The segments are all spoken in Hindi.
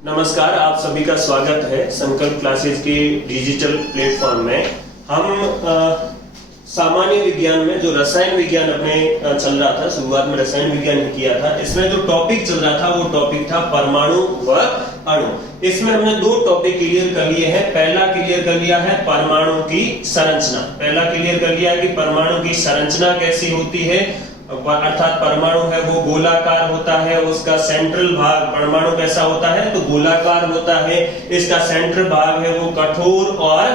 नमस्कार, आप सभी का स्वागत है संकल्प क्लासेस के डिजिटल प्लेटफॉर्म में। हम सामान्य विज्ञान में जो रसायन विज्ञान अपने चल रहा था, शुरुआत में रसायन विज्ञान ही किया था। इसमें जो टॉपिक चल रहा था वो टॉपिक था परमाणु व अणु। इसमें हमने दो टॉपिक क्लियर कर लिए हैं। पहला क्लियर कर लिया है परमाणु की संरचना। पहला क्लियर कर लिया है कि परमाणु की संरचना कैसी होती है, अर्थात परमाणु है वो गोलाकार होता है, उसका सेंट्रल भाग परमाणु कैसा होता है तो गोलाकार होता है, इसका सेंट्रल भाग है वो कठोर और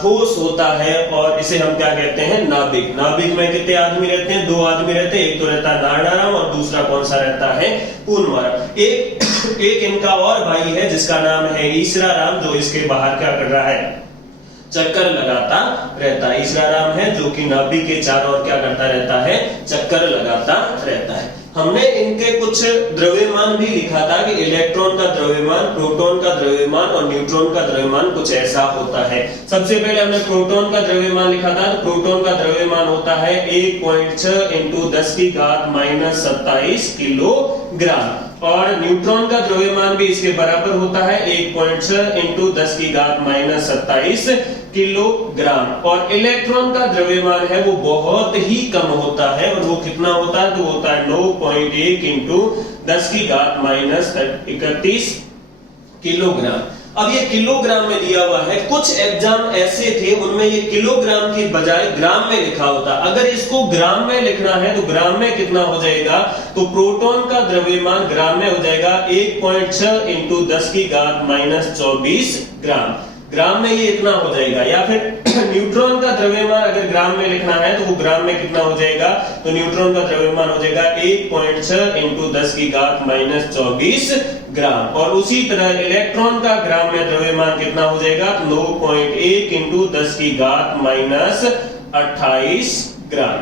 ठोस होता है और इसे हम क्या कहते हैं नाभिक। नाभिक में कितने आदमी रहते हैं? दो आदमी रहते हैं, एक तो रहता है नाड़ाराम और दूसरा कौन सा रहता है पूर्णवाराम। एक इनका और भाई है जिसका नाम है ईसराराम, जो इसके बाहर क्या कर रहा है चक्कर लगाता रहता है। ईसराराम है जो कि नाभिक के चारों ओर क्या करता रहता है चक्कर लगाता रहता है। हमने इनके कुछ द्रव्यमान भी लिखा था कि इलेक्ट्रॉन का द्रव्यमान, प्रोटॉन का द्रव्यमान और न्यूट्रॉन का द्रव्यमान कुछ ऐसा होता है। सबसे पहले हमने प्रोटॉन का द्रव्यमान लिखा था। तो प्रोटॉन का द्रव्यमान होता है 1.6 × 10⁻27 किलोग्राम और न्यूट्रॉन का द्रव्यमान भी इसके बराबर होता है 1.6 × 10⁻27 किलोग्राम। और इलेक्ट्रॉन का द्रव्यमान है वो बहुत ही कम होता है और वो कितना होता है तो होता है 9.1 × 10⁻31 किलोग्राम। अब ये किलोग्राम में दिया हुआ है। कुछ एग्जाम ऐसे थे उनमें ये किलोग्राम की बजाय ग्राम में लिखा होता। अगर इसको ग्राम में लिखना है तो ग्राम में कितना हो जाएगा तो प्रोटॉन का द्रव्यमान ग्राम में हो जाएगा 1.6 × 10⁻24 ग्राम। ग्राम में ये इतना हो जाएगा। या फिर न्यूट्रॉन का द्रव्यमान अगर ग्राम में लिखना है तो वो ग्राम में कितना हो जाएगा तो न्यूट्रॉन का द्रव्यमान हो जाएगा 1.6 × 10⁻24 ग्राम। और उसी तरह इलेक्ट्रॉन का ग्राम में द्रव्यमान कितना हो जाएगा 9.1 × 10⁻28 ग्राम।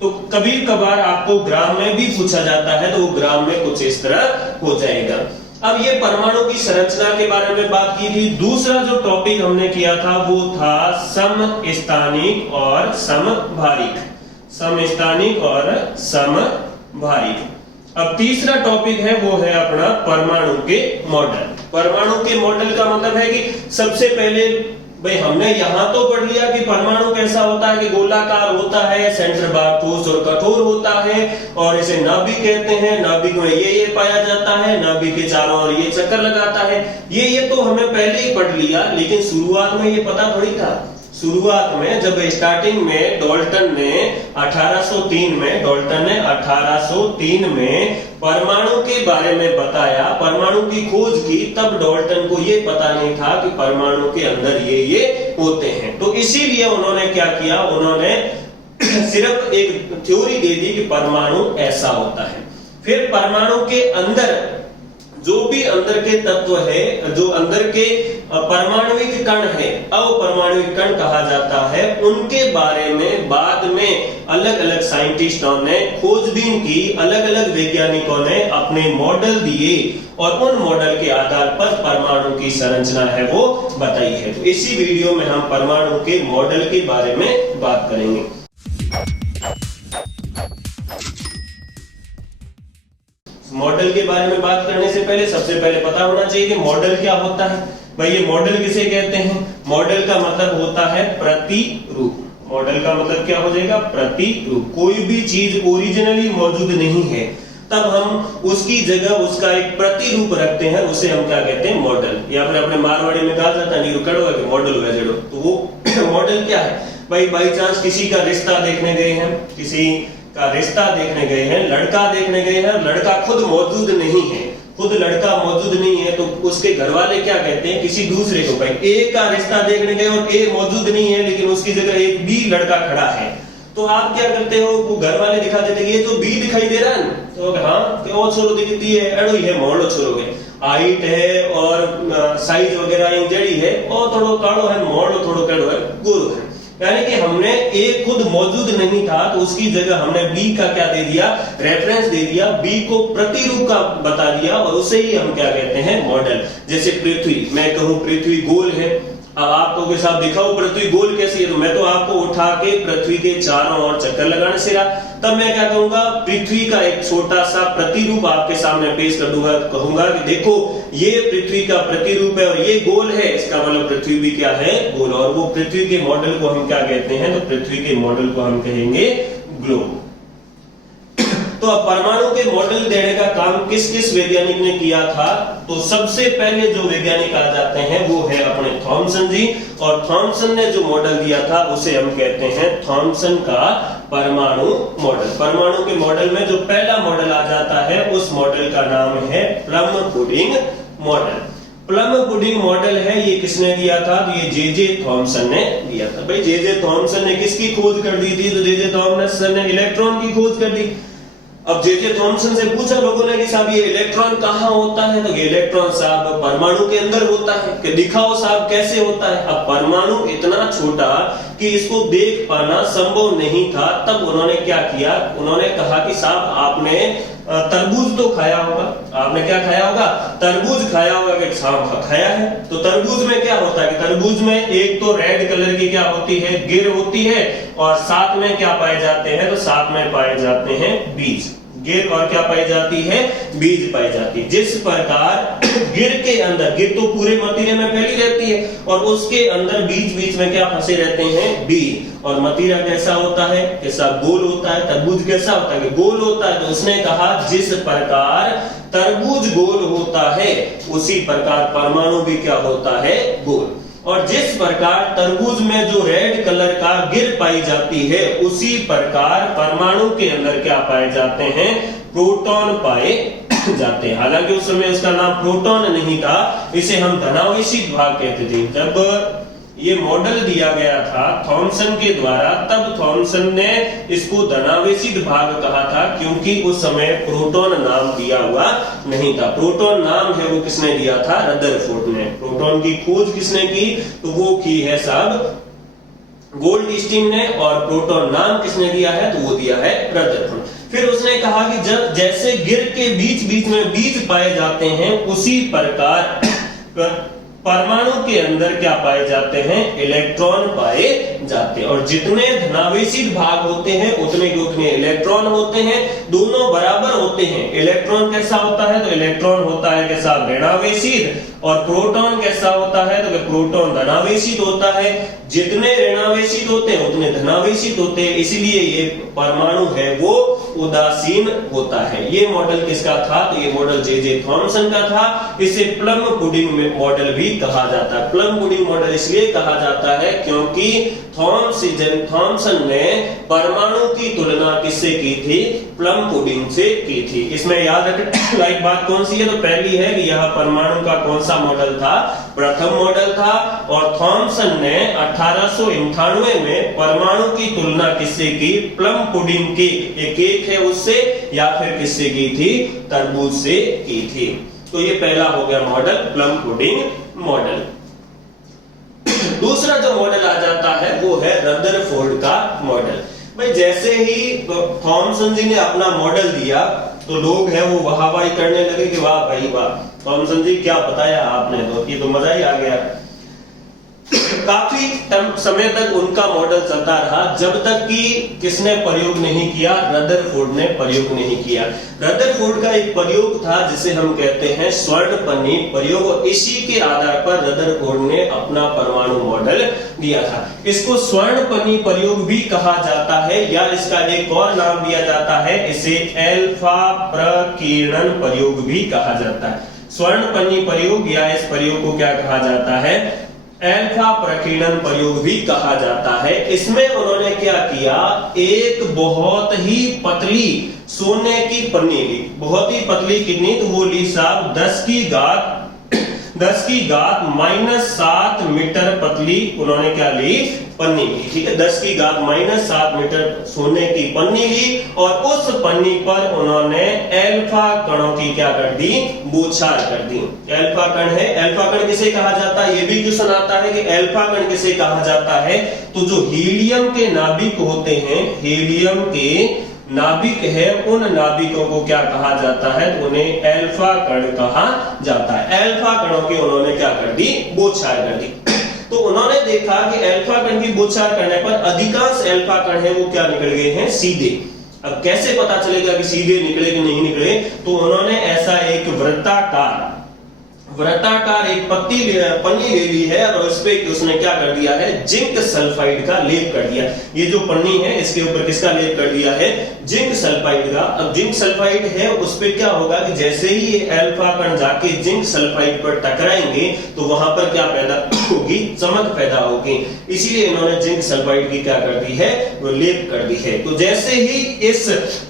तो कभी कभार आपको ग्राम में भी पूछा जाता है तो वो ग्राम में कुछ इस तरह हो जाएगा। अब ये परमाणु की संरचना के बारे में बात की थी। दूसरा जो टॉपिक हमने किया था वो था समस्थानिक और समभारिक। समस्थानिक और समभारिक। अब तीसरा टॉपिक है वो है अपना परमाणु के मॉडल। परमाणु के मॉडल का मतलब है कि सबसे पहले भाई हमने यहां तो पढ़ लिया कि परमाणु कैसा होता है कि गोलाकार होता है, सेंट्रल भाग ठोस और कठोर होता है और इसे नाभिक कहते हैं। नाभिक में ये पाया जाता है, नाभिक के चारों ओर ये चक्कर लगाता है। ये तो हमें पहले ही पढ़ लिया, लेकिन शुरुआत में ये पता थोड़ी था। शुरुआत में जब स्टार्टिंग में डाल्टन ने 1803 में परमाणु के बारे में बताया, परमाणु की खोज की, तब डाल्टन को ये पता नहीं था कि परमाणु के अंदर ये होते हैं। तो इसीलिए उन्होंने क्या किया, उन्होंने सिर्फ एक थ्योरी दे दी कि परमाणु ऐसा होता है। फिर परमाणु के अंदर जो भी अंदर के तत्व है, जो अंदर के परमाणुविक कण है, अपरमाणुविक कण कहा जाता है, उनके बारे में बाद में अलग अलग साइंटिस्टों ने खोजबीन की, अलग अलग वैज्ञानिकों ने अपने मॉडल दिए और उन मॉडल के आधार पर परमाणु की संरचना है वो बताई है। तो इसी वीडियो में हम परमाणु के मॉडल के बारे में बात करेंगे। मॉडल के बारे में बात करने से पहले सबसे पहले पता होना चाहिए कि मॉडल क्या होता है। भाई ये मॉडल किसे कहते हैं? मॉडल का मतलब होता है प्रतिरूप। मॉडल का मतलब क्या हो जाएगा? प्रतिरूप। कोई भी चीज ओरिजिनली मौजूद नहीं है, तब हम उसकी जगह उसका एक प्रतिरूप रखते हैं, उसे हम क्या कहते हैं? मॉडल। या फिर अपने मारवाड़ी में कहा जाता है नीरू कड़ो है मॉडल हुआ जड़ो। तो वो मॉडल क्या है? भाई बाई चांस किसी का रिश्ता देखने गए हैं, किसी का रिश्ता देखने गए हैं, लड़का देखने गए हैं, लड़का खुद मौजूद नहीं है, खुद लड़का मौजूद नहीं है, तो उसके घर वाले क्या कहते हैं? किसी दूसरे को, भाई ए का रिश्ता देखने गए और ए मौजूद नहीं है लेकिन उसकी जगह एक बी लड़का खड़ा है, तो आप क्या करते हो? वो घर वाले दिखा देते ये तो बी दिखाई दे रहा है ना, तो हाँ वो छोरो दिखती है, अड़ो है मोड़ो छोरो है, हाइट है और साइज वगैरह जड़ी है, और थोड़ो काड़ो है, मोड़ो थोड़ो कड़ो है, गुरु है। यानी कि हमने ए खुद मौजूद नहीं था तो उसकी जगह हमने बी का क्या दे दिया? रेफरेंस दे दिया, बी को प्रतिरूप का बता दिया और उसे ही हम क्या कहते हैं? मॉडल। जैसे पृथ्वी, मैं कहूं पृथ्वी गोल है, अब आप तो के साथ दिखाओ पृथ्वी गोल कैसी है, तो मैं तो आपको उठा के पृथ्वी के चारों ओर चक्कर लगाने से रहा, तब मैं क्या कहूंगा, पृथ्वी का एक छोटा सा प्रतिरूप आपके सामने पेश कर दूंगा, कहूंगा कि देखो ये पृथ्वी का प्रतिरूप है और ये गोल है, इसका मतलब पृथ्वी भी क्या है, गोल। और वो पृथ्वी के मॉडल को हम क्या कहते हैं, तो पृथ्वी के मॉडल को हम कहेंगे ग्लोब। तो अब परमाणु के मॉडल देने का काम किस किस वैज्ञानिक ने किया था, तो सबसे पहले जो वैज्ञानिक आ जाते हैं वो है अपने थॉमसन जी। और थॉमसन ने जो मॉडल दिया था उसे हम कहते हैं थॉमसन का परमाणु मॉडल। परमाणु के मॉडल में जो पहला मॉडल आ जाता है उस मॉडल का नाम है plum pudding model. Plum pudding model है, ये किसने दिया था, तो ये जे थॉमसन ने दिया था। भाई जे थॉमसन ने किसकी खोज कर दी थी, तो जे थॉमसन ने इलेक्ट्रॉन की खोज कर दी। अब जे थॉमसन से पूछा लोगों ने कि साहब ये इलेक्ट्रॉन कहाँ होता है, तो ये इलेक्ट्रॉन साहब परमाणु के अंदर होता है, कि दिखाओ साहब कैसे होता है। अब परमाणु इतना छोटा कि इसको देख पाना संभव नहीं था, तब उन्होंने क्या किया, उन्होंने कहा कि साहब आपने तरबूज तो खाया होगा, आपने क्या खाया होगा, तरबूज खाया होगा, कि साहब खाया है। तो तरबूज में क्या होता है कि तरबूज में एक तो रेड कलर की क्या होती है, गिर होती है, और साथ में क्या पाए जाते हैं, तो साथ में पाए जाते हैं बीज। गिर और क्या पाई जाती है, बीज पाई जाती है। जिस प्रकार गिर के अंदर, गिर तो पूरे मतीरे में फैली रहती है और उसके अंदर बीच बीच में क्या फंसे रहते हैं, बीज। और मतीरा कैसा होता है, कैसा गोल होता है, तरबूज कैसा होता है, गोल होता है। तो उसने कहा जिस प्रकार तरबूज गोल होता है उसी प्रकार परमाणु भी क्या होता है, गोल। और जिस प्रकार तरबूज में जो रेड कलर का गिर पाई जाती है उसी प्रकार परमाणु के अंदर क्या पाए जाते हैं, प्रोटॉन पाए जाते हैं। हालांकि उस समय उसका नाम प्रोटॉन नहीं था, इसे हम धनावेशित भाग कहते थे। जब ये मॉडल दिया गया था थॉमसन के द्वारा, तब थॉमसन ने इसको धनावेशित भाग कहा था, क्योंकि उस समय प्रोटॉन नाम दिया हुआ नहीं था। प्रोटॉन नाम है वो किसने दिया था, रदरफोर्ड ने। प्रोटॉन की खोज किसने की, तो वो की है साहब गोल्डस्टीन ने, और प्रोटॉन नाम किसने दिया है, तो वो दिया है रदरफोर्ड। फिर उसने कहा कि जब जैसे गिर के बीच बीच में बीज पाए जाते हैं उसी प्रकार परमाणु के अंदर क्या पाए जाते हैं, इलेक्ट्रॉन पाए जाते हैं। और जितने धनावेशित भाग होते हैं उतने के उतने इलेक्ट्रॉन होते हैं, दोनों बराबर होते हैं। इलेक्ट्रॉन कैसा होता है, तो इलेक्ट्रॉन होता है कैसा, ऋणावेशित, और प्रोटॉन कैसा होता है, तो प्रोटॉन धनावेशित होता है। जितने ऋणावेशित होते हैं उतने धनावेशित होते हैं, इसलिए ये परमाणु है वो उदासीन होता है। ये मॉडल किसका था, तो ये मॉडल जे थॉमसन का था। इसे प्लम पुडिंग मॉडल भी कहा जाता है। प्लम पुडिंग मॉडल इसलिए कहा जाता है क्योंकि थॉमसन ने परमाणु की तुलना किससे की थी, प्लम पुडिंग से की थी। इसमें याद रखने लायक बात कौन सी है, तो पहली है कि यह परमाणु का कौन सा मॉडल था, प्रथम मॉडल था। और थॉमसन ने 1898 में परमाणु की तुलना किससे की, प्लम पुडिंग के एक केक है उससे, या फिर किससे की थी, तरबूज से की थी। तो ये पहला हो गया मॉडल, प्लम पुडिंग मॉडल। दूसरा जो मॉडल आ जाता है वो है रदरफोर्ड का मॉडल। भाई जैसे ही थॉमसन जी ने अपना मॉडल दिया तो लोग हैं वो वाहवाही करने लगे कि वाह भाई वाह, थॉमसन जी क्या बताया आपने, तो ये तो मजा ही आ गया। काफी समय तक उनका मॉडल चलता रहा, जब तक कि किसने प्रयोग नहीं किया, रदरफोर्ड ने प्रयोग नहीं किया। रदरफोर्ड का एक प्रयोग था जिसे हम कहते हैं स्वर्णपन्नी प्रयोग, और इसी के आधार पर रदरफोर्ड ने अपना परमाणु मॉडल दिया था। इसको स्वर्णपन्नी प्रयोग भी कहा जाता है, या इसका एक और नाम दिया जाता है, इसे अल्फा प्रकीर्णन प्रयोग भी कहा जाता है। स्वर्णपन्नी प्रयोग या इस प्रयोग को क्या कहा जाता है, अल्फा प्रकीर्णन प्रयोग भी कहा जाता है। इसमें उन्होंने क्या किया, एक बहुत ही पतली सोने की पन्नी ली, बहुत ही पतली कितनी, तो वो ली साहब 10 की घात -7 मीटर पतली उन्होंने क्या ली, पन्नी ली। ठीक है, 10 की घात -7 मीटर सोने की पन्नी ली, और उस पन्नी पर उन्होंने अल्फा कणों की क्या कर दी, बौछार कर दी। अल्फा कण है, अल्फा कण किसे कहा जाता है, ये भी क्वेश्चन आता है कि अल्फा कण किसे कहा जाता है। तो जो हीलियम के नाभिक होते हैं, हीलियम के नाभिक है, उन नाभिकों को क्या कहा जाता है, तो उन्हें अल्फा कण कहा जाता है। अल्फा कणों की उन्होंने क्या कर दी, बौछार कर दी। तो उन्होंने देखा कि अल्फा कण की बौछार करने पर अधिकांश अल्फा कण है वो क्या निकल गए हैं, सीधे। अब कैसे पता चलेगा कि सीधे निकले कि नहीं निकले? तो उन्होंने ऐसा एक वृत्ताकार एक पन्नी ले ली है और उस पे उसने क्या कर दिया है, जिंक सल्फाइड का लेप कर दिया। ये जो पन्नी है इसके ऊपर किसका लेप कर दिया है, जिंक सल्फाइड का। अब जिंक सल्फाइड है उस पे क्या होगा कि जैसे ही ये अल्फा कण जाके जिंक सल्फाइड पर टकराएंगे तो वहां पर क्या पैदा होगी, चमक पैदा होगी। इसीलिए इन्होंने जिंक सल्फाइड की क्या कर दी है, वो लेप कर दी है। तो जैसे ही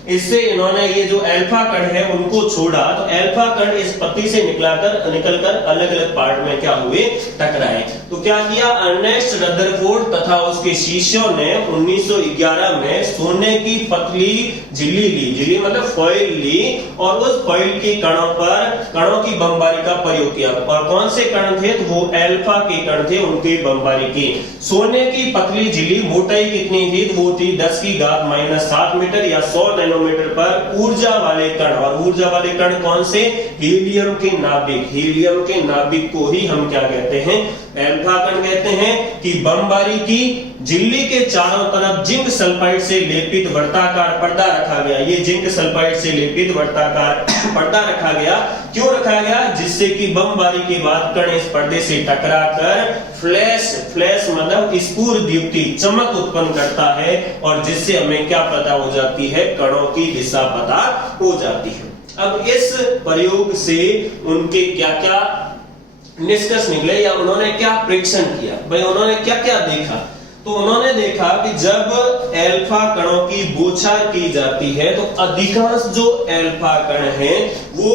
इससे इन्होंने ये जो अल्फा कण है उनको छोड़ा तो अल्फा कण इस पत्ती से निकलकर अलग अलग पार्ट में क्या हुए, टकराए। तो क्या किया, अर्नेस्ट रदरफोर्ड तथा उसके शिष्यों ने 1911 में सोने की पतली झिल्ली ली, झिल्ली मतलब फॉइल ली, और उस फॉइल की कणों की बमबारी का प्रयोग किया। और कौन से कण थे, तो वो अल्फा के कण थे, उनकी बमबारी की। सोने की पतली झिल्ली मोटाई कितनी थी, तो वो थी 10⁻⁷ मीटर या 100 नैनोमीटर पर। ऊर्जा वाले कण, और ऊर्जा वाले कण कौन से, हीलियम के नाभिक, हीलियम के नाभिक को ही हम क्या कहते हैं, अल्फा कण कहते हैं। कि बमबारी की झिल्ली के चारों तरफ जिंक सल्फाइड से लेपित वर्ताकार पर्दा रखा गया। ये जिंक सल्फाइड से लेपित वर्ताकार पर्दा रखा गया, क्यों रखा गया, जिससे कि बमबारी के बाद कण इस पर्दे से टकराकर फ्लैश मतलब स्फुरदीप्ति चमक उत्पन्न करता है, और जिससे हमें क्या पता हो जाती है, कणों की दिशा पता हो जाती है। अब इस प्रयोग से उनके क्या क्या निष्कर्ष निकले या उन्होंने क्या प्रेक्षण किया, भाई उन्होंने क्या क्या देखा? तो उन्होंने देखा कि जब अल्फा कणों की बौछार की जाती है तो अधिकांश जो अल्फा कण हैं वो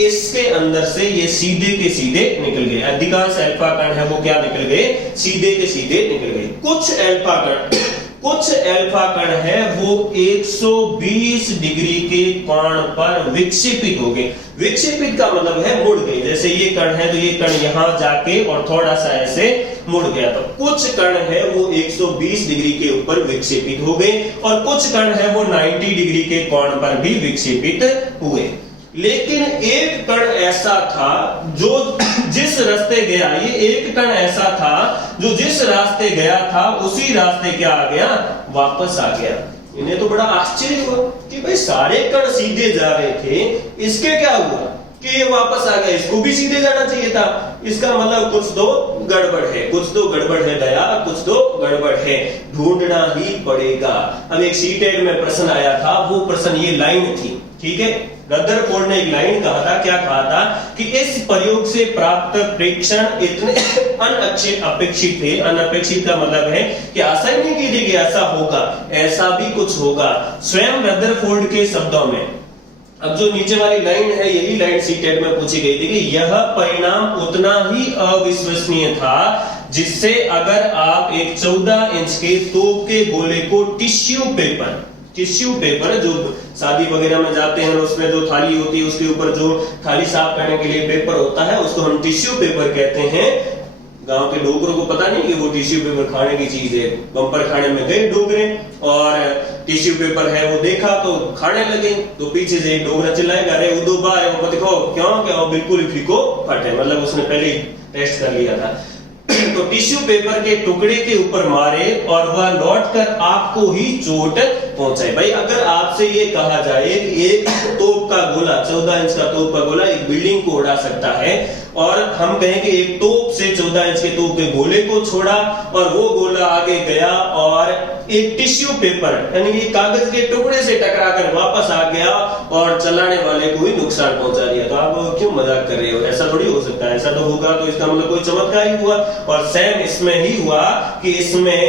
इसके अंदर से ये सीधे के सीधे निकल गए। अधिकांश अल्फा कण है वो क्या निकल गए, सीधे के सीधे निकल गए। कुछ अल्फा कण है वो 120 डिग्री के कोण पर विक्षेपित हो गए। विक्षेपित का मतलब है मुड़ गए। जैसे ये कण है तो ये कण यहां जाके और थोड़ा सा ऐसे मुड़ गया। तो कुछ कण है वो 120 डिग्री के ऊपर विक्षेपित हो गए, और कुछ कण है वो 90 डिग्री के कोण पर भी विक्षेपित हुए। लेकिन एक कण ऐसा था जो जिस रास्ते गया, ये एक कण ऐसा था जो जिस रास्ते गया था उसी रास्ते क्या आ गया, वापस आ गया। इन्हें तो बड़ा आश्चर्य हुआ कि भाई सारे कण सीधे जा रहे थे, इसके क्या हुआ कि ये वापस आ गया, इसको भी सीधे जाना चाहिए था। इसका मतलब कुछ तो गड़बड़ है दया, कुछ तो गड़बड़ है, ढूंढना ही पड़ेगा। अब एक सीटेट में प्रश्न आया था, वो प्रश्न ये लाइन थी, ठीक है। रदरफोर्ड ने एक लाइन कहा था, क्या कहा था कि इस प्रयोग से प्राप्त प्रेक्षण इतने अनअपेक्षित थे। अनअपेक्षित का मतलब है कि आशा ही नहीं की थी कि ऐसा होगा, ऐसा भी कुछ होगा। स्वयं रदरफोर्ड के शब्दों में, अब जो नीचे वाली लाइन है यही लाइन सीटेट में पूछी गई थी कि यह परिणाम उतना ही अविश्वसनीय था जिससे अगर आप एक 14 इंच के तोप के गोले को टिश्यू पेपर जो शादी वगैरह में जाते हैं उसमें जो थाली होती है उसके ऊपर जो थाली साफ करने के लिए पेपर होता है उसको हम टिश्यू पेपर कहते हैं। गांव के डोगरों को पता नहीं कि वो टिश्यू पेपर खाने की चीज है। बम्पर खाने में गए डोगरे और टिश्यू पेपर है वो देखा तो खाने लगे, तो पीछे से एक डोगरा चिल्लाएगा, अरे उदो बा है वो, देखो क्यों क्या वो बिल्कुल ही फीको फटे, मतलब उसने पहले ही टेस्ट कर लिया था। तो टिश्यू पेपर के टुकड़े के ऊपर मारे और वह लौटकर आपको ही चोट पहुंचाए। भाई अगर आपसे ये कहा जाए कि एक तोप का गोला, 14 इंच का तोप का गोला एक बिल्डिंग को उड़ा सकता है, और हम कहें कि एक तोप से 14 इंच के तोप के गोले को छोड़ा और वो गोला आगे गया और एक टिश्यू पेपर यानी कि कागज के टुकड़े से टकराकर वापस आ गया और चलाने वाले को ही नुकसान पहुंचा दिया, तो आप क्यों मजाक कर रहे हो? ऐसा थोड़ी हो सकता है। ऐसा तो होगा तो इसका मतलब कोई चमत्कार ही हुआ। और सेम इसमें ही हुआ कि इसमें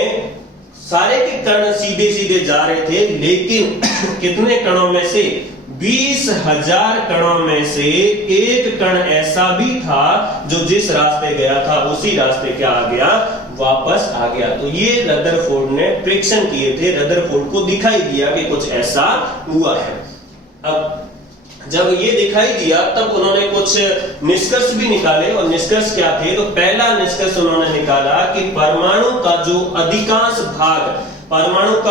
सारे के कण सीधे सीधे जा रहे थे, लेकिन कितने कणों में से 20,000 कणों में से एक कण ऐसा भी था जो जिस रास्ते गया था उसी रास्ते क्या आ गया, वापस आ गया। तो ये रदरफोर्ड ने प्रेक्षण किए थे, रदरफोर्ड को दिखाई दिया कि कुछ ऐसा हुआ है। अब जब ये दिखाई दिया तब उन्होंने कुछ निष्कर्ष भी निकाले, और निष्कर्ष क्या थे? तो पहला निष्कर्ष उन्होंने निकाला कि परमाणु का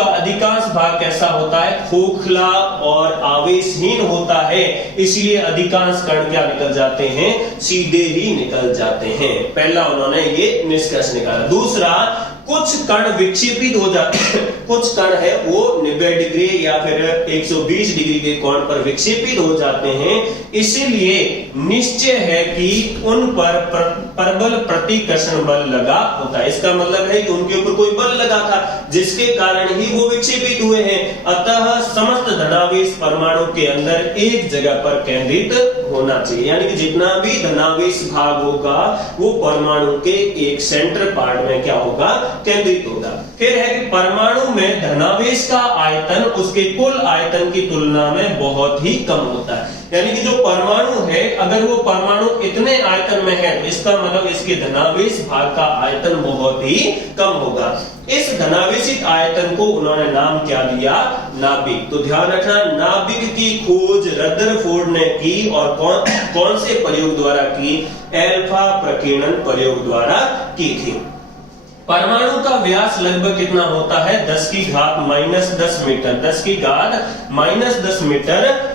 अधिकांश भाग कैसा होता है, खोखला और आवेशहीन होता है, इसलिए अधिकांश कण क्या निकल जाते हैं, सीधे ही निकल जाते हैं। पहला उन्होंने ये निष्कर्ष निकाला। दूसरा, कुछ कण विक्षेपित हो जाते हैं, कुछ कण है वो 90 डिग्री या फिर 120 डिग्री के कोण पर विक्षेपित हो जाते हैं, इसीलिए निश्चय है कि उन पर प्रबल प्रतिकर्षण बल लगा होता है। इसका मतलब है कि उनके ऊपर कोई बल लगा था जिसके कारण ही वो विक्षेपित हुए हैं। अतः समस्त धनावेश परमाणु के अंदर एक जगह पर केंद्रित होना चाहिए, यानी कि जितना भी धनावेश भाग होगा वो परमाणु के एक सेंटर पार्ट में क्या होगा, केंद्रित होगा। फिर है कि परमाणु में धनावेश का आयतन उसके कुल आयतन की तुलना में बहुत ही कम होता है, यानी कि जो परमाणु है अगर वो परमाणु इतने आयतन में है तो इसका मतलब इसके धनावेश भाग का आयतन बहुत ही कम होगा। इस धनावेशित आयतन को उन्होंने नाम क्या दिया, नाभिक। तो ध्यान रखना, नाभिक की खोज रदरफोर्ड ने की और कौन से प्रयोग द्वारा की, एल्फा प्रकीर्णन प्रयोग द्वारा की थी। परमाणु का व्यास लगभग कितना होता है, 10 की घात -10 मीटर, 10 की घात -10 मीटर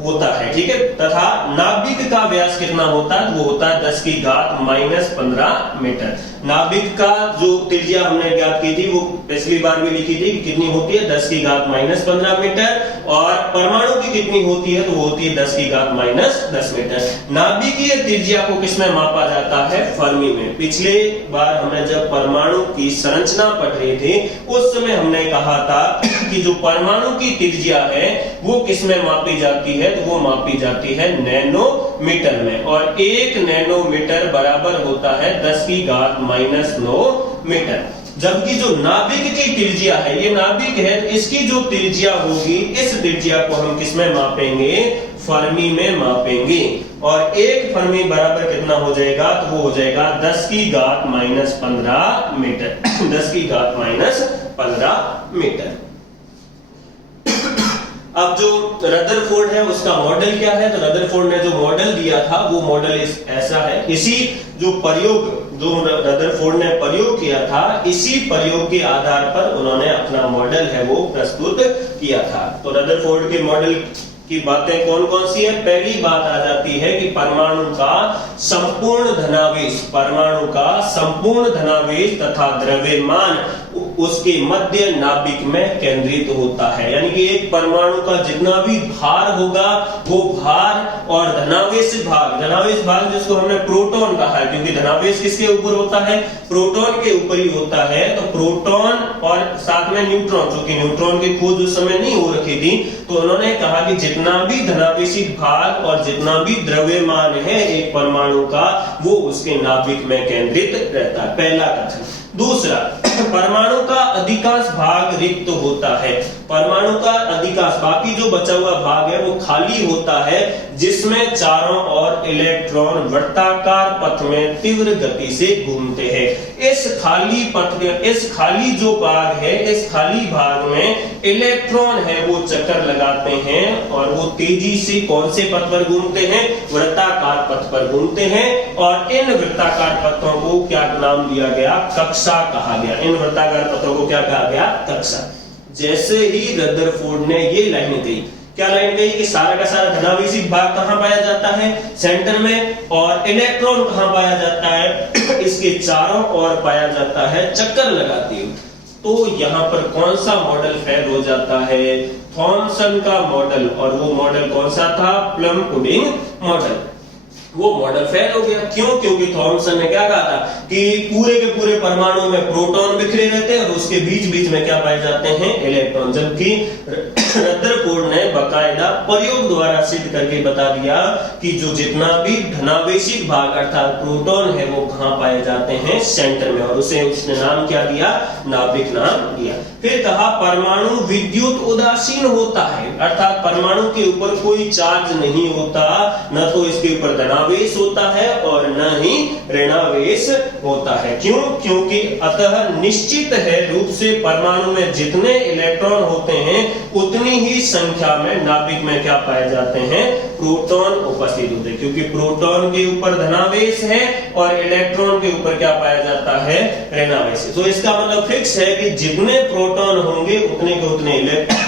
होता है, ठीक है। तथा नाभिक का व्यास कितना होता है, वो होता है 10 की घात -15 मीटर। नाभिक का जो त्रिज्या हमने ज्ञात की थी वो पिछली बार भी लिखी थी कि कितनी होती है, 10 की घात -15 मीटर, और परमाणु की कितनी होती है, तो वो होती है 10 की घात -10 मीटर। नाभिकीय त्रिज्या को किसमें मापा जाता है, फर्मी में। पिछले बार हमने जब परमाणु की संरचना पढ़ रहे थे उस समय हमने कहा था कि जो परमाणु की त्रिज्या है वो किसमें मापी जाती है, तो वो मापी जाती है नैनोमीटर में, और 1 नैनोमीटर बराबर होता है 10 की घात -9 मीटर। जबकि जो नाभिक की त्रिज्या है, ये नाभिक है, इसकी जो त्रिज्या होगी इस त्रिज्या को हम किसमें मापेंगे, फर्मी में मापेंगे, और 1 फर्मी बराबर कितना हो जाएगा, तो वो हो जाएगा 10 की घात -15 मीटर, 10 की घात -15 मीटर। अब जो रदरफोर्ड है उसका मॉडल क्या है, तो रदरफोर्ड ने जो मॉडल दिया था वो मॉडल ऐसा है। इसी जो रदरफोर्ड ने प्रयोग किया था, इसी प्रयोग के आधार पर उन्होंने अपना मॉडल है वो प्रस्तुत किया था। तो रदरफोर्ड के मॉडल की बातें कौन कौन सी है, पहली बात आ जाती है कि परमाणु का संपूर्ण धनावेश, परमाणु का संपूर्ण धनावेश तथा द्रव्यमान उसके मध्य नाभिक में केंद्रित होता है, यानी कि एक परमाणु का जितना भी भार होगा वो भार और धनावेश भाग जिसको हमने प्रोटॉन कहा है, क्योंकि धनावेश किसके ऊपर होता है, प्रोटॉन के ऊपर ही होता है। तो प्रोटॉन और साथ में न्यूट्रॉन, जो कि न्यूट्रॉन की खोज उस समय नहीं हो रखी थी, तो उन्होंने कहा कि जितना भी धनावेशित भाग और जितना भी द्रव्यमान है एक परमाणु का वो उसके नाभिक में केंद्रित रहता है, पहला कथन। दूसरा, परमाणु का अधिकांश भाग रिक्त होता है, परमाणु का अधिकांश, बाकी जो बचा हुआ भाग है वो खाली होता है, जिसमें चारों ओर इलेक्ट्रॉन वृत्ताकार पथ में तीव्र गति से घूमते हैं। इस खाली जो भाग है, इस खाली भाग में इलेक्ट्रॉन है वो चक्कर लगाते हैं और वो तेजी से कौन से पथ पर घूमते हैं, वृत्ताकार पथ पर घूमते हैं, और इन वृत्ताकार पथों को क्या नाम दिया गया, कक्षा कहा गया। इन वृत्ताकार पथों को क्या कहा गया, कक्षा। जैसे ही रदरफोर्ड ने ये लाइन कही, क्या लाइन कही कि सारा का सारा धनावेशित भाग कहां पाया जाता है, सेंटर में, और इलेक्ट्रॉन कहां पाया जाता है, इसके चारों ओर पाया जाता है चक्कर लगाती हुई। तो यहाँ पर कौन सा मॉडल फेल हो जाता है, थॉमसन का मॉडल, और वो मॉडल कौन सा था, प्लम पुडिंग मॉडल। वो मॉडल फेल हो गया, क्यों, क्योंकि थॉमसन ने क्या कहा था कि पूरे के पूरे परमाणु में प्रोटॉन बिखरे रहते हैं और उसके बीच बीच में क्या पाए जाते हैं, इलेक्ट्रॉन। जबकि रदरफोर्ड ने बकायदा प्रयोग द्वारा सिद्ध करके बता दिया कि जो जितना भी धनावेशित भाग अर्थात प्रोटॉन है वो कहां पाए जाते हैं, सेंटर में, और उसने नाम क्या दिया, नाभिक नाम दिया। फिर कहा परमाणु विद्युत उदासीन होता है, अर्थात परमाणु के ऊपर कोई चार्ज नहीं होता, न तो इसके ऊपर धनावेश होता है और न ही ऋणावेश होता है। क्यों, क्योंकि अतः निश्चित है रूप से परमाणु में जितने इलेक्ट्रॉन होते हैं उतनी ही संख्या में नाभिक में क्या पाए जाते हैं, प्रोटॉन उपस्थित होते हैं, क्योंकि प्रोटॉन के ऊपर धनावेश है और इलेक्ट्रॉन के ऊपर क्या पाया जाता है, ऋणावेश। तो इसका मतलब फिक्स है कि जितने प्रोटॉन होंगे उतने के उतने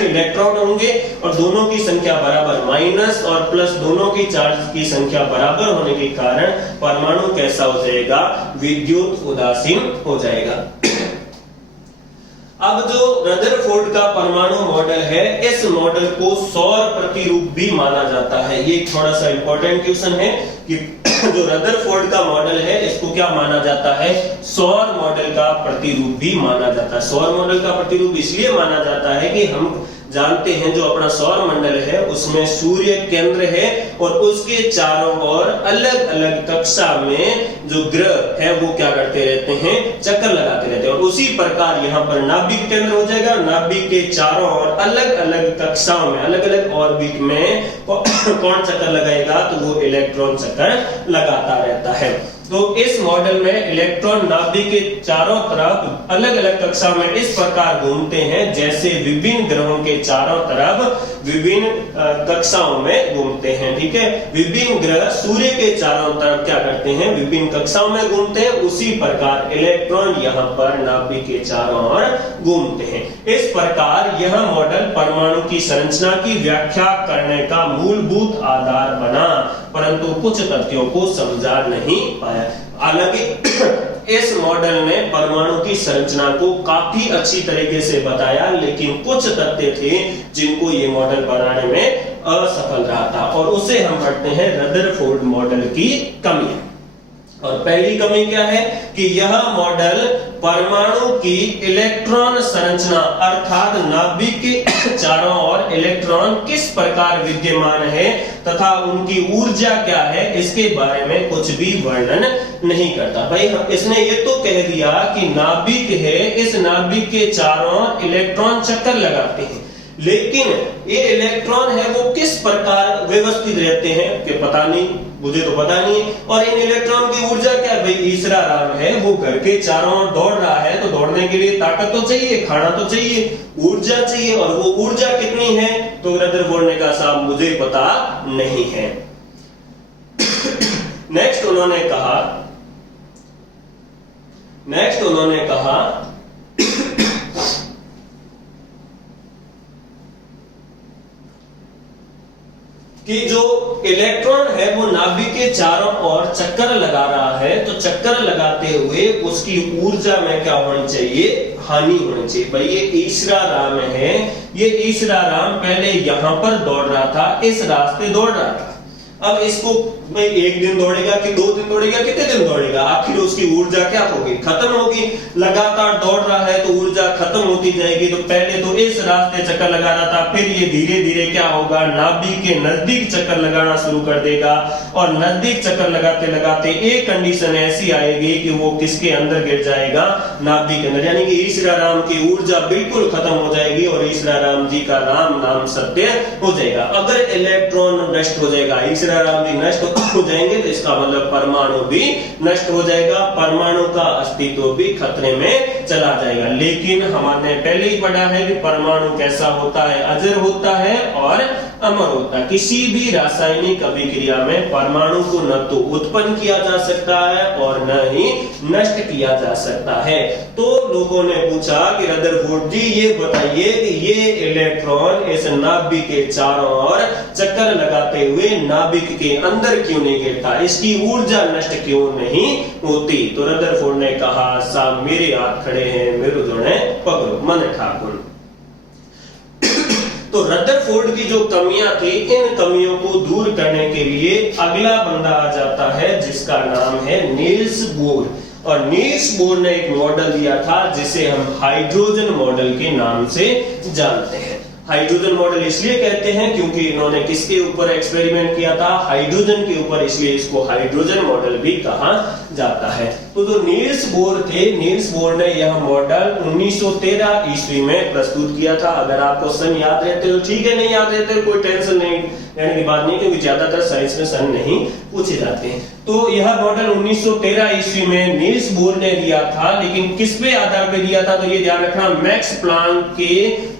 इलेक्ट्रॉन होंगे, और दोनों की संख्या बराबर, माइनस और प्लस दोनों की चार्ज की संख्या बराबर होने के कारण परमाणु कैसा हो जाएगा, विद्युत उदासीन हो जाएगा। अब जो रदरफोर्ड का परमाणु मॉडल है, इस मॉडल को सौर प्रतिरूप भी माना जाता है। ये थोड़ा सा इंपॉर्टेंट क्वेश्चन है कि जो रदरफोर्ड का मॉडल है इसको क्या माना जाता है, सौर मॉडल का प्रतिरूप भी माना जाता है। सौर मॉडल का प्रतिरूप इसलिए माना जाता है कि हम जानते हैं जो अपना सौर मंडल है उसमें सूर्य केंद्र है और उसके चारों ओर अलग अलग कक्षा में जो ग्रह है वो क्या करते रहते हैं, चक्कर लगाते रहते हैं। और उसी प्रकार यहाँ पर नाभिक केंद्र हो जाएगा, नाभिक के चारों ओर अलग अलग कक्षाओं में, अलग अलग ऑर्बिट में कौन चक्कर लगाएगा, तो वो इलेक्ट्रॉन चक्कर लगाता रहता है। तो इस मॉडल में इलेक्ट्रॉन नाभिक के चारों तरफ अलग अलग कक्षा में इस प्रकार घूमते हैं जैसे विभिन्न ग्रहों के चारों तरफ विभिन्न कक्षाओं में घूमते हैं। ठीक है, विभिन्न ग्रह सूर्य के चारों तरफ क्या करते हैं, विभिन्न कक्षाओं में घूमते हैं, उसी प्रकार इलेक्ट्रॉन यहाँ पर नाभिक के चारों ओर घूमते हैं। इस प्रकार यह मॉडल परमाणु की संरचना की व्याख्या करने का मूलभूत आधार बना, परंतु कुछ तथ्यों को समझा नहीं पाया। हालांकि इस मॉडल ने परमाणु की संरचना को काफी अच्छी तरीके से बताया, लेकिन कुछ तथ्य थे जिनको ये मॉडल बनाने में असफल रहा था, और उसे हम पढ़ते हैं रदरफोर्ड मॉडल की कमियां। और पहली कमी क्या है कि यह मॉडल परमाणु की इलेक्ट्रॉन संरचना अर्थात नाभिक के चारों ओर इलेक्ट्रॉन किस प्रकार विद्यमान है तथा उनकी ऊर्जा क्या है इसके बारे में कुछ भी वर्णन नहीं करता। भाई इसने ये तो कह दिया कि नाभिक है, इस नाभिक के चारों ओर इलेक्ट्रॉन चक्कर लगाते हैं, लेकिन ये इलेक्ट्रॉन है वो किस प्रकार व्यवस्थित रहते हैं कि पता नहीं, मुझे तो पता नहीं। और इन इलेक्ट्रॉन की ऊर्जा क्या है, भाई ईसरा राम है वो घर के चारों ओर दौड़ रहा है, तो दौड़ने के लिए ताकत तो चाहिए, खाना तो चाहिए, ऊर्जा चाहिए, और वो ऊर्जा कितनी है, तो रदरफोर्ड ने कहा साहब मुझे पता नहीं है। नेक्स्ट उन्होंने कहा कि जो इलेक्ट्रॉन है वो नाभिक के चारों ओर चक्कर लगा रहा है, तो चक्कर लगाते हुए उसकी ऊर्जा में क्या होनी चाहिए, हानि होनी चाहिए। भाई ये ईसरा राम है, ये ईसरा राम पहले यहां पर दौड़ रहा था, इस रास्ते दौड़ रहा था। अब इसको भाई एक दिन दौड़ेगा कि 2 दिन दौड़ेगा, कितने दिन दौड़ेगा, आखिर उसकी ऊर्जा क्या होगी, खत्म होगी। लगातार दौड़ रहा है तो ऊर्जा खत्म होती जाएगी। तो पहले तो इस रास्ते चक्कर लगा रहा था, फिर ये धीरे धीरे क्या होगा, नाभिक के नजदीक चक्कर लगाना शुरू कर देगा, और नजदीक चक्कर लगाते लगाते एक कंडीशन ऐसी आएगी कि वो किसके अंदर गिर जाएगा, नाभिक के अंदर, यानी कि ईसरा राम की ऊर्जा बिल्कुल खत्म हो जाएगी और ईसरा राम जी का राम नाम सत्य हो जाएगा। अगर इलेक्ट्रॉन नष्ट हो जाएगा, ईसरा राम जी नष्ट हो जाएंगे, तो इसका मतलब परमाणु भी नष्ट हो जाएगा, परमाणु का अस्तित्व भी खतरे में चला जाएगा। लेकिन हमने पहले ही पढ़ा है कि परमाणु कैसा होता है, अजर होता है और अमर होता है। किसी भी रासायनिक अभिक्रिया में परमाणु को न तो उत्पन्न किया जा सकता है और न ही नष्ट किया जा सकता है। तो लोगों ने पूछा कि रदरफोर्ड जी ये बताइए कि ये इलेक्ट्रॉन इस नाभिक के चारों ओर चक्कर लगाते हुए नाभिक के अंदर क्यों नहीं गिरता, इसकी ऊर्जा नष्ट क्यों नहीं होती। तो रदरफोर्ड ने कहा साहब मेरे हाथ खड़े हैं, मेरे जोड़े पकड़ो, मन ठाकुर। तो रदरफोर्ड की जो कमियां थी, इन कमियों को दूर करने के लिए अगला बंदा आ जाता है जिसका नाम है नील्स बोर। और नील्स बोर ने एक मॉडल दिया था जिसे हम हाइड्रोजन मॉडल के नाम से जानते हैं। हाइड्रोजन मॉडल इसलिए कहते हैं क्योंकि इन्होंने किसके ऊपर एक्सपेरिमेंट किया था, हाइड्रोजन के ऊपर, इसलिए इसको हाइड्रोजन मॉडल भी कहा जाता है। तो जो नील्स बोर थे, नील्स बोर ने यह मॉडल 1913 ईस्वी में प्रस्तुत किया था। अगर आपको सन याद रहते तो ठीक है, नहीं याद रहते तो कोई टेंशन नहीं लेने की बात नहीं, क्योंकि ज्यादातर साइंस में सन नहीं पूछे जाते हैं। तो यह मॉडल 1913 ईस्वी में नील्स बोर ने दिया था, लेकिन किस पे आधार पे दिया था, तो ये ध्यान रखना, मैक्स प्लांक के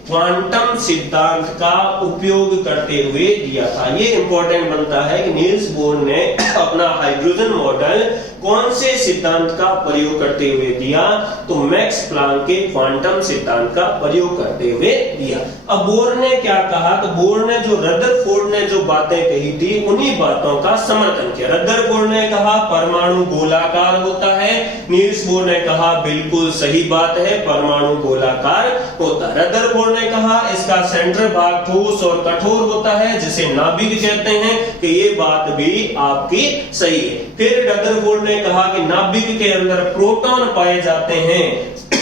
क्वांटम सिद्धांत का उपयोग करते हुए दिया था। ये इंपॉर्टेंट बनता है कि नील्स बोर ने अपना हाइड्रोजन मॉडल कौन से सिद्धांत का प्रयोग करते हुए दिया, तो मैक्स प्लैंक के क्वांटम सिद्धांत का प्रयोग करते हुए दिया। अब बोर ने क्या कहा, तो बोर ने जो रदरफोर्ड ने जो बातें कही थी उन्हीं बातों का समर्थन किया। रदरफोर्ड ने कहा परमाणु गोलाकार होता है, नील्स बोर ने कहा बिल्कुल सही बात है, परमाणु गोलाकार होता है। रदरफोर्ड ने कहा इसका सेंटर भाग ठोस और कठोर होता है जिसे नाभिक कहते हैं, कि ये बात भी आपकी सही है। फिर रदरफोर्ड ने कहा कि नाभिक के अंदर प्रोटॉन पाए जाते हैं,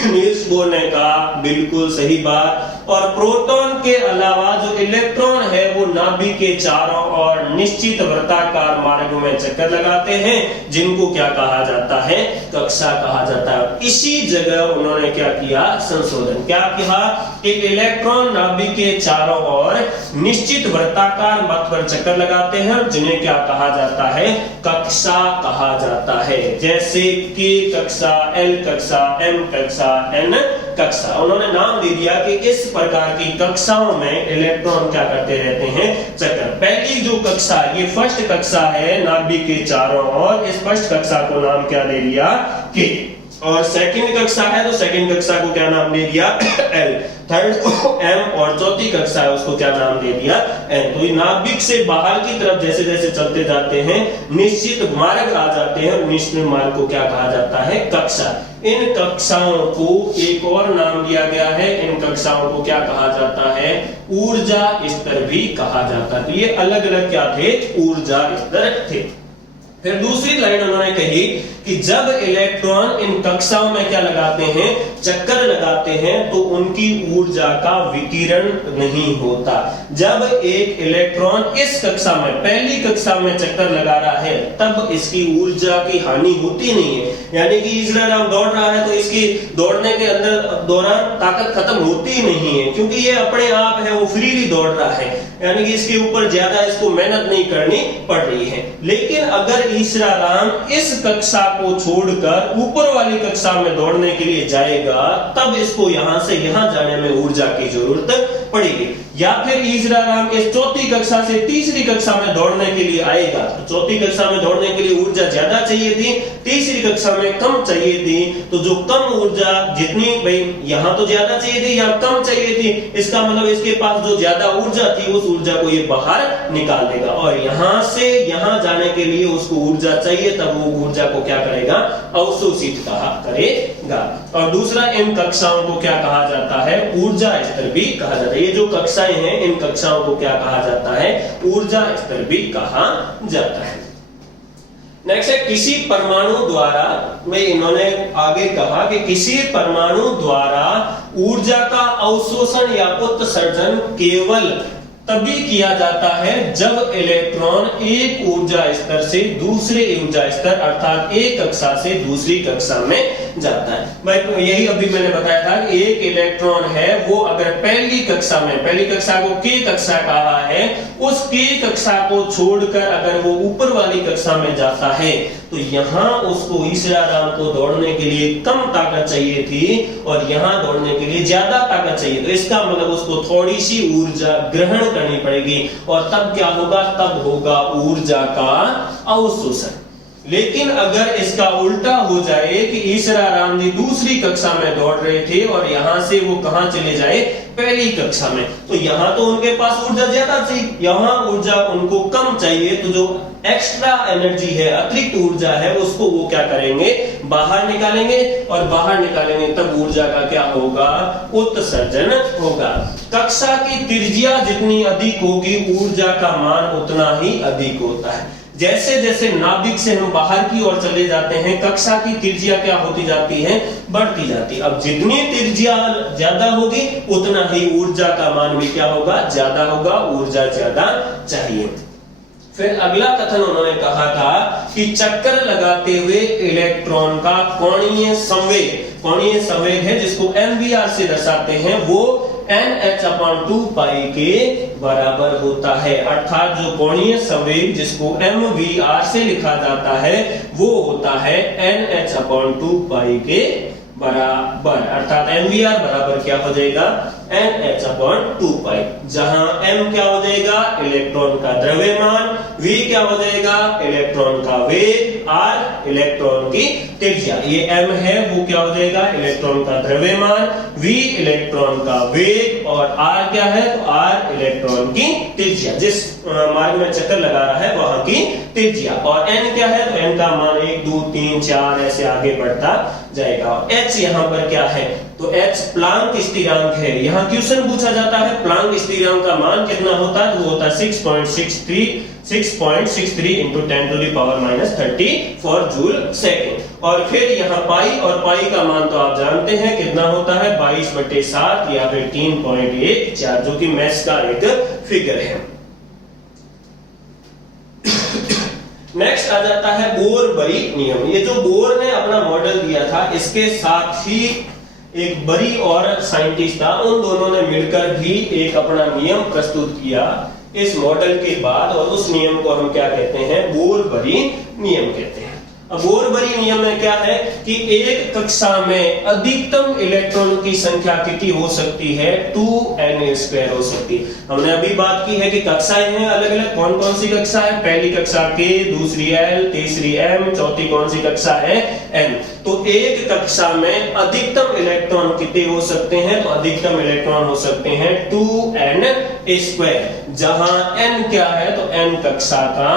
नील्स बोर ने कहा बिल्कुल सही बात। और प्रोटॉन के अलावा जो इलेक्ट्रॉन है वो नाभिक के चारों ओर निश्चित वृत्ताकार मार्ग में चक्कर लगाते हैं, जिनको क्या कहा जाता है, कक्षा कहा जाता है। इसी जगह उन्होंने क्या किया, संशोधन क्या किया कि इलेक्ट्रॉन नाभिक के चारों ओर निश्चित वृत्ताकार पथ पर चक्कर लगाते हैं, जिन्हें क्या कहा जाता है, कक्षा कहा जाता है। जैसे कि कक्षा, एल कक्षा, एम कक्षा, एन कक्षा। उन्होंने नाम दे दिया कि इस प्रकार की कक्षाओं में इलेक्ट्रॉन क्या करते रहते हैं, चक्कर। पहली जो कक्षा, ये फर्स्ट कक्षा है नाभिक के चारों ओर, इस फर्स्ट कक्षा को नाम क्या दे दिया, के। और सेकंड कक्षा है तो सेकंड कक्षा को क्या नाम दे दिया, एल। थर्ड को एम और चौथी कक्षा है उसको क्या नाम दे दिया, एन। तो ये नाभिक से बाहर की तरफ जैसे जैसे चलते जाते हैं निश्चित मार्ग आ जाते हैं, निश्चित मार्ग को क्या कहा जाता है, कक्षा। इन कक्षाओं को एक और नाम दिया गया है, इन कक्षाओं को क्या कहा जाता है, ऊर्जा स्तर भी कहा जाता है। तो ये अलग अलग क्या थे, ऊर्जा स्तर थे। फिर दूसरी लाइन उन्होंने कही कि जब इलेक्ट्रॉन इन कक्षाओं में क्या लगाते हैं, चक्कर लगाते हैं, तो उनकी ऊर्जा का विकिरण नहीं होता। जब एक इलेक्ट्रॉन इस कक्षा में, पहली कक्षा में चक्कर लगा रहा है, तब इसकी ऊर्जा की हानि होती नहीं है। यानी कि ईश्वराराम दौड़ रहा है तो इसकी दौड़ने के अंदर दौरान ताकत खत्म होती नहीं है, क्योंकि ये अपने आप है, वो फ्रीली दौड़ रहा है, यानी कि इसके ऊपर ज्यादा इसको मेहनत नहीं करनी पड़ रही है। लेकिन अगर ईश्वराराम इस कक्षा को छोड़कर ऊपर वाली कक्षा में दौड़ने के लिए जाएगा, तब इसको यहां से यहां जाने में ऊर्जा की जरूरत पड़ेगी। या फिर ईश्वराराम इस चौथी कक्षा से तीसरी कक्षा में दौड़ने के लिए आएगा, तो चौथी कक्षा में दौड़ने के लिए ऊर्जा ज्यादा चाहिए थी, तीसरी कक्षा में कम चाहिए थी। तो जो कम ऊर्जा, जितनी भाई यहां तो ज्यादा चाहिए थी, यहां कम चाहिए थी, इसका मतलब इसके पास जो ज्यादा ऊर्जा थी उस ऊर्जा को ये बाहर निकाल देगा, और यहां से यहां जाने के लिए उसको ऊर्जा चाहिए, तब वो ऊर्जा को क्या करेगा, अवशोषित करेगा। और दूसरा, इन कक्षाओं को क्या कहा जाता है, ऊर्जा स्तर भी कहा जाता है। ये जो कक्षाएं हैं, इन कक्षाओं को क्या कहा जाता है, ऊर्जा स्तर भी कहा जाता है। नेक्स्ट है किसी परमाणु द्वारा, में इन्होंने आगे कहा कि किसी परमाणु द्वारा ऊर्जा का अवशोषण या उत्सर्जन केवल तभी किया जाता है जब इलेक्ट्रॉन एक ऊर्जा स्तर से दूसरे ऊर्जा स्तर अर्थात एक कक्षा से दूसरी कक्षा में जाता है। भाई यही अभी मैंने बताया था कि एक इलेक्ट्रॉन है वो अगर पहली कक्षा में, पहली कक्षा को के कक्षा कहा है, उस के कक्षा को छोड़कर अगर वो ऊपर वाली कक्षा में जाता है, तो यहाँ उसको ईश्वराराम को दौड़ने के लिए कम ताकत चाहिए थी और यहाँ दौड़ने के लिए ज्यादा ताकत चाहिए। तो इसका मतलब उसको थोड़ी सी ऊर्जा ग्रहण करनी पड़ेगी, और तब क्या होगा, तब होगा ऊर्जा का अवशोषण। लेकिन अगर इसका उल्टा हो जाए कि ईश्वराराम जी दूसरी कक्षा में दौड़ रहे थे और यहां से वो कहां चले जाए, पहली कक्षा में, तो यहां तो उनके पास ऊर्जा ज्यादा थी, यहां ऊर्जा उनको कम चाहिए, तो जो एक्स्ट्रा एनर्जी है, अतिरिक्त ऊर्जा है, उसको वो क्या करेंगे, बाहर निकालेंगे, और बाहर निकालेंगे तब ऊर्जा का क्या होगा, उत्सर्जन होगा। कक्षा की त्रिज्या जितनी अधिक होगी, ऊर्जा का मान उतना ही अधिक होता है। जैसे जैसे नाभिक से हम बाहर की ओर चले जाते हैं, कक्षा की त्रिज्या क्या होती जाती है, बढ़ती जाती है। अब जितनी त्रिज्या ज्यादा होगी उतना ही ऊर्जा का मान भी क्या होगा, ज्यादा होगा, ऊर्जा ज्यादा चाहिए। फिर अगला कथन उन्होंने कहा था कि चक्कर लगाते हुए इलेक्ट्रॉन का कोणीय संवेग, कोणीय संवेग है जिसको mvr से दर्शाते हैं, वो NH/2π के बराबर होता है। अर्थात जो कोणीय संवेग जिसको mvr से लिखा जाता है वो होता है NH/2π के बराबर। अर्थात mvr बराबर क्या हो जाएगा, nh/2π, जहां m क्या हो जाएगा इलेक्ट्रॉन का द्रव्यमान, v क्या हो जाएगा इलेक्ट्रॉन का वेग, r इलेक्ट्रॉन की त्रिज्या। ये m है वो क्या हो जाएगा इलेक्ट्रॉन का द्रव्यमान, v इलेक्ट्रॉन का वेग और r क्या है तो r इलेक्ट्रॉन की त्रिज्या, जिस मार्ग में चक्कर लगा रहा है वहां की त्रिज्या। और n क्या है तो n का मान 1 2 3 4 ऐसे आगे बढ़ता जाएगा। h यहाँ पर क्या है तो h प्लांक स्थिरांक है। यहाँ क्वेश्चन पूछा जाता है प्लांक स्थिरांक का मान कितना होता है, तो वो होता है 6.63 into 10⁻³ जूल सेकंड। और फिर यहाँ पाई, और पाई का मान तो आप जानते हैं कितना होता है 22/7 या फिर 3.14, जो कि मैथ्स का एक फिगर है। नेक्स्ट आ जाता है बोर-बरी नियम। ये जो बोर ने अपना मॉडल दिया था, इसके साथ ही एक बरी और साइंटिस्ट था, उन दोनों ने मिलकर भी एक अपना नियम प्रस्तुत किया इस मॉडल के बाद, और उस नियम को हम क्या कहते हैं बोर-बरी नियम कहते हैं। अब बोर-बरी नियम में क्या है कि एक कक्षा में अधिकतम इलेक्ट्रॉन की संख्या कितनी हो सकती है 2n² हो सकती है। हमने अभी बात की है कि कक्षाएं हैं अलग अलग, कौन कौन सी कक्षा है, पहली कक्षा K, दूसरी L, तीसरी M, चौथी कौन सी कक्षा है N। तो एक कक्षा में अधिकतम इलेक्ट्रॉन कितने हो सकते हैं, तो अधिकतम इलेक्ट्रॉन हो सकते हैं 2n², जहां n क्या है तो n कक्षा का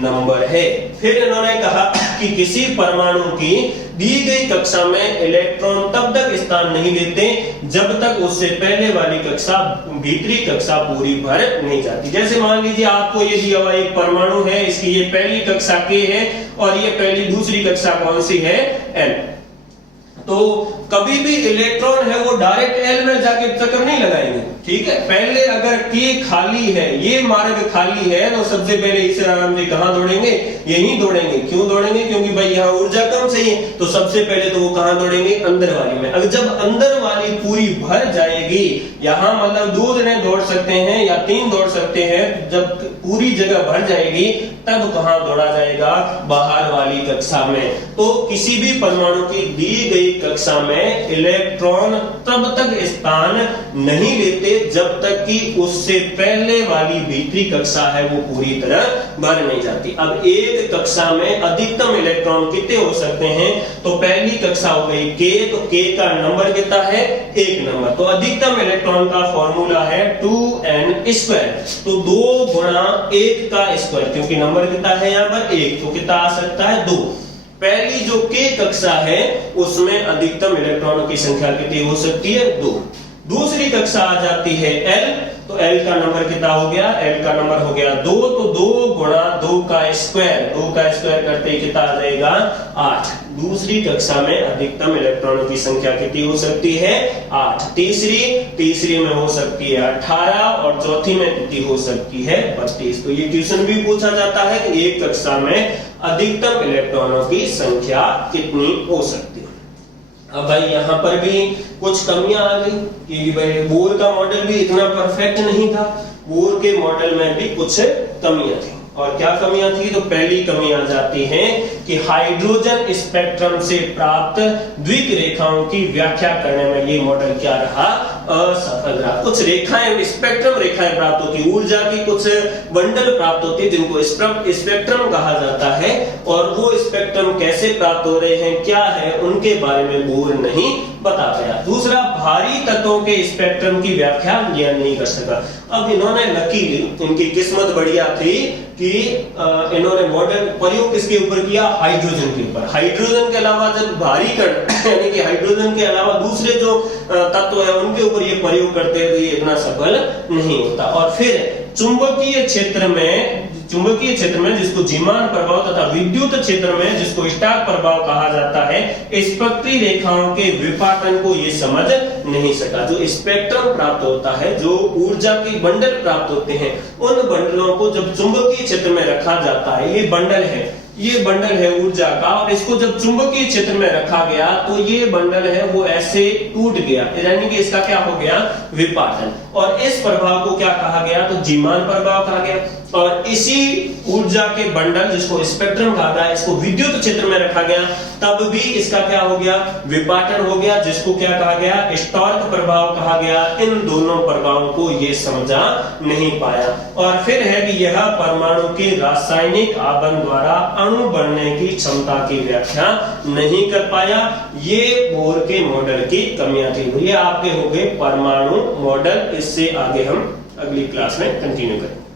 नंबर है। फिर इन्होंने कहा कि किसी परमाणु की दी गई कक्षा में इलेक्ट्रॉन तब तक स्थान नहीं लेते जब तक उससे पहले वाली कक्षा भीतरी कक्षा पूरी भर नहीं जाती। जैसे मान लीजिए आपको ये दिया हुआ एक परमाणु है, इसकी ये पहली कक्षा K है और ये पहली दूसरी कक्षा कौन सी है N। तो कभी भी इलेक्ट्रॉन है वो डायरेक्ट L में जाके चक्कर नहीं लगाएंगे, ठीक है। पहले अगर K खाली है, ये मार्ग खाली है, तो सबसे पहले इस आराम से कहां दौड़ेंगे, यहीं दौड़ेंगे। क्यों दौड़ेंगे, क्योंकि भाई यहाँ ऊर्जा कम चाहिए, तो सबसे पहले तो वो कहां दौड़ेंगे अंदर वाली में। अगर जब अंदर वाली पूरी भर जाएगी, यहाँ मतलब 2 जने दौड़ सकते हैं या 3 दौड़ सकते हैं, जब पूरी जगह भर जाएगी तब कहां दौड़ा जाएगा, बाहर वाली कक्षा में। तो किसी भी परमाणु की दी गई कक्षा में इलेक्ट्रॉन तब तक स्थान नहीं लेते जब तक कि उससे पहले वाली भीतरी कक्षा है वो पूरी तरह भर नहीं जाती। अब एक कक्षा में अधिकतम इलेक्ट्रॉन कितने हो सकते हैं, तो पहली कक्षा हो गई K, तो K का नंबर कितना है 1 नंबर, तो अधिकतम इलेक्ट्रॉन का फॉर्मूला है 2n²। तो 2 गुणा 1 का स्क्वायर, क्योंकि नंबर कितना है यहाँ पर 1, तो कितना आ सकता है 2। पहली जो K कक्षा है उसमें अधिकतम इलेक्ट्रॉनों की संख्या कितनी हो सकती है 2। दूसरी कक्षा आ जाती है L, तो L का नंबर कितना हो गया, L का नंबर हो गया 2, तो 2 गुणा 2 का स्क्वायर, 2 का स्क्वायर करते ही कितना आ जाएगा 8। दूसरी कक्षा में अधिकतम इलेक्ट्रॉनों की संख्या कितनी हो सकती है 8। तीसरी में हो सकती है 18 और चौथी में कितनी हो सकती है 32। तो ये क्वेश्चन भी पूछा जाता है कि एक कक्षा में अधिकतम इलेक्ट्रॉनों की संख्या कितनी हो सकती है। अब भाई यहाँ पर भी कुछ कमियां आ गई कि भाई बोर का मॉडल भी इतना परफेक्ट नहीं था, बोर के मॉडल में भी कुछ कमियां थी। और क्या कमियां थी, तो पहली कमी आ जाती है कि हाइड्रोजन स्पेक्ट्रम से प्राप्त द्विक रेखाओं की व्याख्या करने में ये मॉडल क्या रहा, असफल रहा। कुछ रेखाएं स्पेक्ट्रम रेखाएं प्राप्त होती, ऊर्जा की कुछ बंडल प्राप्त होती है जिनको स्पेक्ट्रम कहा जाता है, और वो स्पेक्ट्रम कैसे प्राप्त हो रहे हैं, क्या है, उनके बारे में बोर नहीं बता पाया। दूसरा, भारी तत्वों के स्पेक्ट्रम की व्याख्या यह नहीं कर सका। अब इन्होंने लकीली, इनकी किस्मत बढ़िया थी कि इन्होंने मॉडल प्रयोग किसके ऊपर किया, हाइड्रोजन के ऊपर। हाइड्रोजन के अलावा जब भारी कण यानी कि हाइड्रोजन के अलावा दूसरे जो तत्व है उनके ऊपर ये प्रयोग करते हैं तो ये इतना सफल नहीं होता। और फिर चुंबकीय क्षेत्र में जिसको जीमान प्रभाव तथा विद्युत क्षेत्र में जिसको स्टाक प्रभाव कहा जाता है, स्पेक्ट्री रेखाओं के विपाटन को ये समझ नहीं सका। जो स्पेक्ट्रम प्राप्त होता है, जो ऊर्जा की बंडल प्राप्त होते हैं, उन बंडलों को जब चुंबकीय क्षेत्र में रखा जाता है, ये बंडल है ऊर्जा का, और इसको जब चुंबकीय क्षेत्र में रखा गया तो ये बंडल है वो ऐसे टूट गया, यानी कि इसका क्या हो गया, विपाटन। और इस प्रभाव को क्या कहा गया, तो जीमान प्रभाव कहा गया। और इसी ऊर्जा के बंडल जिसको स्पेक्ट्रम कहा गया, इसको विद्युत क्षेत्र में रखा गया, तब भी इसका क्या हो गया, विपाटन हो गया, जिसको क्या कहा गया, स्टॉर्क प्रभाव कहा गया। इन दोनों प्रभावों को ये समझा नहीं पाया। और फिर है कि यह परमाणु के रासायनिक आबंध द्वारा अणु बनने की क्षमता की व्याख्या नहीं कर पाया। ये बोर के मॉडल की कमियां थी। ये आपके हो गए परमाणु मॉडल। इससे आगे हम अगली क्लास में कंटिन्यू करेंगे।